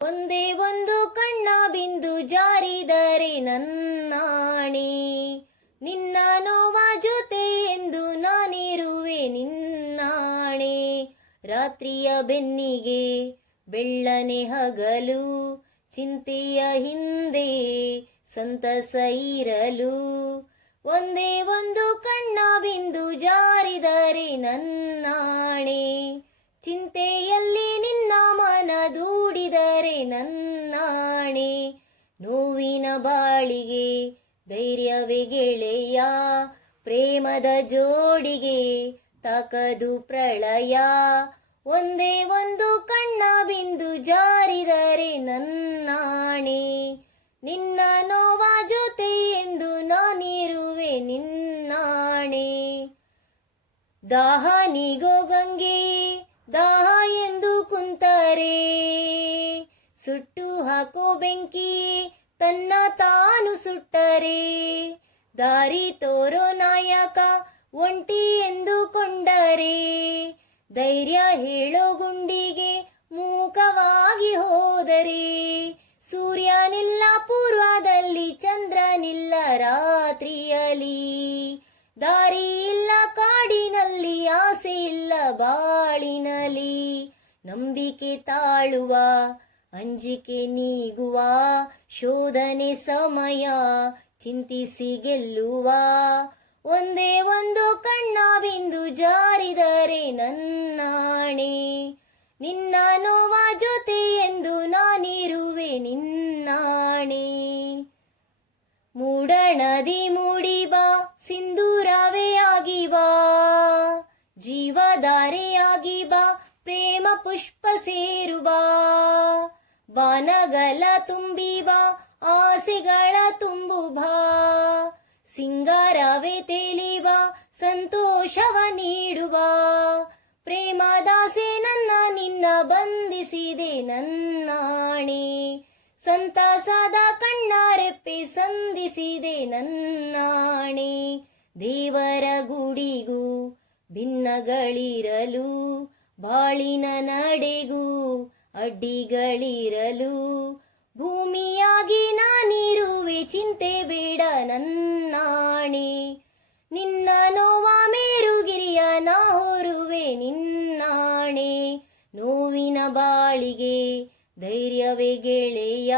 ಒಂದೇ ಒಂದು ಕಣ್ಣ ಬಿಂದು ಜಾರಿದರೆ ನನ್ನಾಣೆ, ನಿನ್ನ ನೋವ ಜೊತೆ ಎಂದು ನಾನಿರುವೆ ನಿನ್ನಾಣೆ. ರಾತ್ರಿಯ ಬೆನ್ನಿಗೆ ಬೆಳ್ಳನೆ ಹಗಲು, ಚಿಂತೆಯ ಹಿಂದೆ ಸಂತಸ ಇರಲು. ಒಂದೇ ಒಂದು ಕಣ್ಣ ಬಿಂದು ಜಾರಿದರೆ ನನ್ನಾಣೆ, ಚಿಂತೆಯಲ್ಲಿ ನಿನ್ನ ಮನ ದೂಡಿದರೆ ನನ್ನಾಣೆ. ನೋವಿನ ಬಾಳಿಗೆ ಧೈರ್ಯವೇ ಗೆಳೆಯ, ಪ್ರೇಮದ ಜೋಡಿಗೆ ತಾಕದು ಪ್ರಳಯ. ಒಂದೇ ಒಂದು ಕಣ್ಣ ಬಿಂದು ಜಾರಿದರೆ ನನ್ನಾಣೆ, ನಿನ್ನ ನೋವ ಜೊತೆ ಎಂದು ನಾನಿರುವೆ ನಿನ್ನಾಣೆ. ದಾಹ ನೀಗೋ ಗಂಗೆ ದಾಹ ಎಂದು ಕುಂತರೆ, ಸುಟ್ಟು ಹಾಕೋ ಬೆಂಕಿ ತನ್ನ ತಾನು ಸುಟ್ಟರೆ. ದಾರಿ ತೋರೋ ನಾಯಕ ಒಂಟಿ ಎಂದುಕೊಂಡರೆ, ಧೈರ್ಯ ಹೇಳೋ ಗುಂಡಿಗೆ ಮೂಕವಾಗಿ ಹೋದರೆ. ಸೂರ್ಯನಿಲ್ಲ ಪೂರ್ವದಲ್ಲಿ, ಚಂದ್ರನಿಲ್ಲ ರಾತ್ರಿಯಲ್ಲಿ, ದಾರಿ ಇಲ್ಲ ಕಾಡಿನಲ್ಲಿ, ಆಸೆ ಇಲ್ಲ ಬಾಳಿನಲ್ಲಿ. ನಂಬಿಕೆ ತಾಳುವ ಅಂಜಿಕೆ ನೀಗುವ, ಶೋಧನೆ ಸಮಯ ಚಿಂತಿಸಿ ಗೆಲ್ಲುವ. ಒಂದೇ ಒಂದು ಕಣ್ಣ ಬಿಂದು ಜಾರಿದರೆ ನನ್ನಾಣೆ, ನಿನ್ನ ನೋವ ಜೊತೆ ಎಂದು ನಾನಿರುವೆ ನಿನ್ನಾಣೆ. ಮೂಡಣದಿ ಮೂಡಿ ಬಾ, ಸಿಂಧೂರವೇ ಆಗಿ ಬಾ, ಜೀವಧಾರೆಯಾಗಿ ಬಾ, ಪ್ರೇಮ ಪುಷ್ಪ ಸೇರು ಬಾ. ಬಾನಗಲ ತುಂಬಿ ಬಾ, ಆಸೆಗಳ ತುಂಬು ಬಾ, ಸಿಂಗಾರವೇ ತೇಲಿ ಬಾ, ಸಂತೋಷವ ನೀಡುವ. ಪ್ರೇಮದಾಸೆ ನನ್ನ ನಿನ್ನ ಬಂಧಿಸಿದೆ ನನ್ನಾಣೆ, ಸಂತಸದ ಕಣ್ಣಾರೆಪ್ಪೆ ಸಂಧಿಸಿದೆ ನನ್ನಾಣೆ. ದೇವರ ಗುಡಿಗೂ ಭಿನ್ನಗಳಿರಲು, ಬಾಳಿನ ನಡೆಗೂ ಅಡ್ಡಿಗಳಿರಲು. ಭೂಮಿಯಾಗಿ ನಾನಿರುವೆ ಚಿಂತೆ ಬೇಡ ನನ್ನಾಣೆ, ನಿನ್ನ ನೋವ ಮೇರುಗಿರಿಯ ನಾ ಹೊರುವೆ ನಿನ್ನಾಣೆ. ನೋವಿನ ಬಾಳಿಗೆ ಧೈರ್ಯವೇ ಗೆಳೆಯ,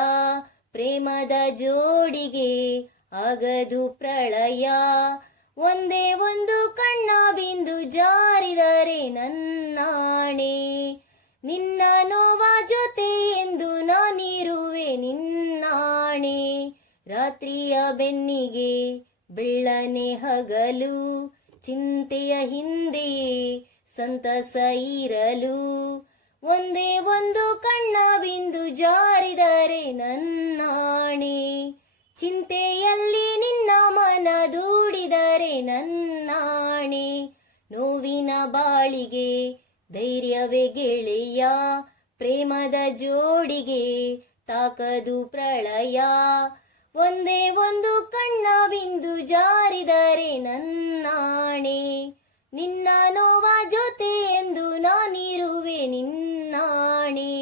ಪ್ರೇಮದ ಜೋಡಿಗೆ ಆಗದು ಪ್ರಳಯ. ಒಂದೇ ಒಂದು ಕಣ್ಣ ಬಿಂದು ಜಾರಿದರೆ ನನ್ನಾಣೆ, ನಿನ್ನ ನೋವ ಜೊತೆ ಎಂದು ನಾನಿರುವೆ ನಿನ್ನಾಣೆ. ರಾತ್ರಿಯ ಬೆನ್ನಿಗೆ ಬೆಳ್ಳನೆ ಹಗಲು, ಚಿಂತೆಯ ಹಿಂದೆಯೇ ಸಂತಸ ಇರಲು. ಒಂದೇ ಒಂದು ಕಣ್ಣ ಬಿಂದು ಜಾರಿದರೆ ನನ್ನಾಣೆ, ಚಿಂತೆಯಲ್ಲಿ ನಿನ್ನ ಮನ ದೂಡಿದರೆ ನನ್ನಾಣೆ. ನೋವಿನ ಬಾಳಿಗೆ ಧೈರ್ಯವೇ ಗೆಳೆಯ, ಪ್ರೇಮದ ಜೋಡಿಗೆ ತಾಕದು ಪ್ರಳಯ. ಒಂದೇ ಒಂದು ಕಣ್ಣ ಬಿಂದು ಜಾರಿದರೆ ನನ್ನಾಣೆ, ನಿನ್ನ ನೋವ ಜೊತೆ ಎಂದು ನಾನಿರುವೆ ನಿನ್ನಾಣೆ.